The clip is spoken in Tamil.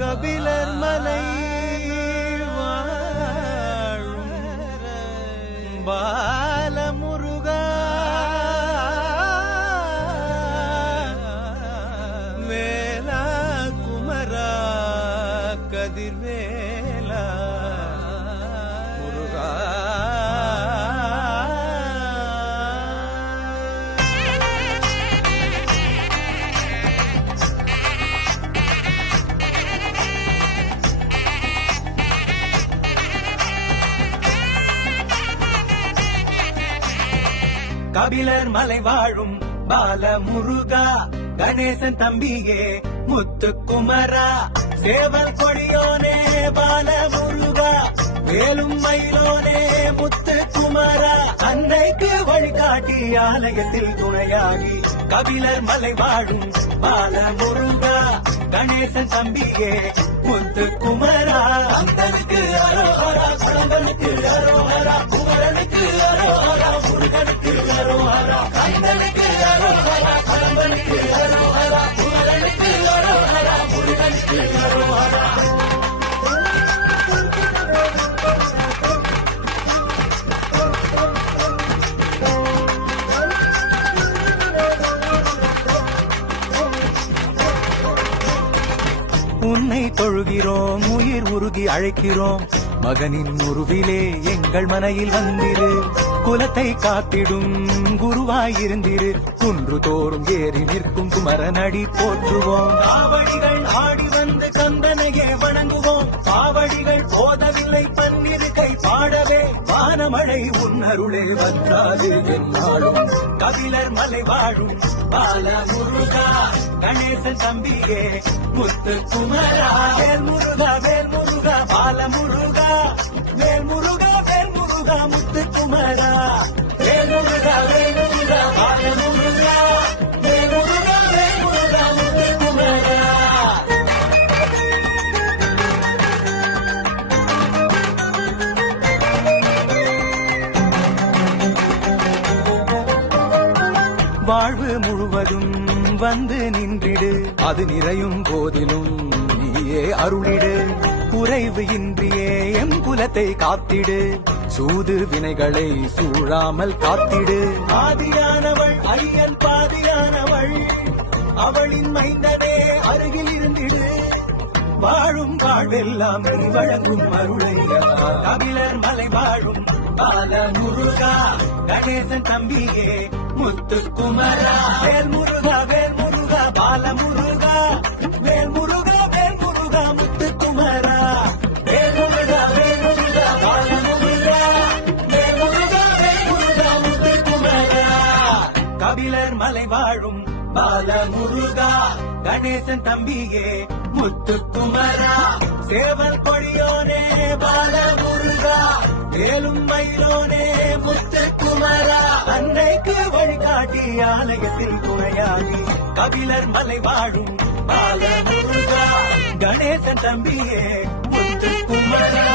கபிலர் மலை பாலமுருகா வேலா குமரா கதிர்வேலா முருகா கபிலர் மலை வாழும் பாலமுருகா கணேசன் தம்பியே முத்துக்குமரா சேவல் கொடியோனே பாலமுருகா வேலும் மயிலோனே முத்துக்குமரா அன்னைக்கு வழிகாட்டி ஆலயத்தில் துணையாகி கபிலர் மலை வாழும் பாலமுருகா கணேசன் தம்பியே முத்துக்குமரா அந்தனுக்கு அரோஹரா குழம்பனுக்கு அரோஹரா குமரனுக்கு அரோஹரா முருகனுக்கு அரோஹரா அந்தனுக்கு அரோஹரா குழம்பனுக்கு அரோஹரா குமரனுக்கு அரோஹரா முருகனுக்கு அரோஹரா உன்னை தொழுகிறோம் உயிர் உருகி அழைக்கிறோம் மகனின் உருவிலே எங்கள் மனையில் வந்திரு குலத்தை காத்திடும் குருவாயிருந்திரு குன்று தோறும் ஏறி நிற்கும் குமரனடி போற்றுவோம் காவடிகள் ஆடி வந்து கந்தனையே வணங்குவோம் காவடிகள் போதவில்லை பன்னிரு கை பாடவே வானமழை உன்னருளே வந்தாது என்னாலும் கபிலர் மலை வாழும் பாலமுருகா கணேசன் தம்பியே முத்துக்குமரா வேல் முருகா பாலமுருகா வேல் முருகா முத்துக்குமரா வேல் முருகா பாலமுருகா வேல் முருகா முத்துக்குமரா வாழ்வு முழுவதும் வந்து நின்றிடு அது நிறையும் போதிலும் நீயே அருளிடு குறைவு இன்றியே எம் குலத்தை காத்திடு சூது வினைகளை சூழாமல் காத்திடு ஆதியானவள் ஐயன் பாதியானவள் அவளின் மைந்தனே அருகில் இருந்திடு வாழும் வாழ்வெல்லாம் நீ வழங்கும் அருளையா கபிலர் மலை வாழும் பாலமுருகா கணேசன் தம்பியே முத்துக்குமரா வேல் முருகா பாலமுருகா வேல் முருகா முத்துக்குமரா வேல் முருகா பாலமுருகா வேல் முருகா முத்துக்குமரா கபிலர் மலை வாழும் பாலமுருகா கணேசன் தம்பியே முத்துக்குமரா சேவல் கொடியோனே பாலமுருகா வேலும் மயிலோனே முத்துக்குமரா அன்னைக்கு வழிகாட்டி ஆலயத்தில் துணையாகி கபிலர் மலை வாழும் பாலமுருகா கணேசன் தம்பியே முத்துக்குமரா